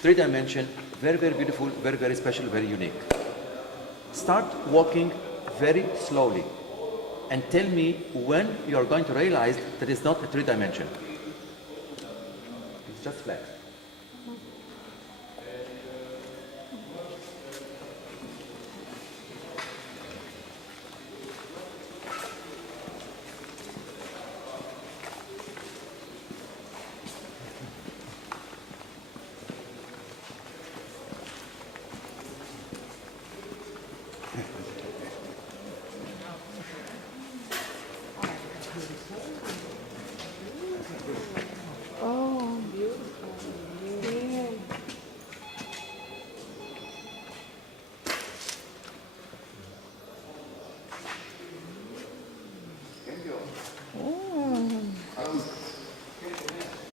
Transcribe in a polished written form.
Three dimension, very, very beautiful, very, very special, very unique. Start walking very slowly and tell me when you are going to realize that it's not a three dimension. It's just flat.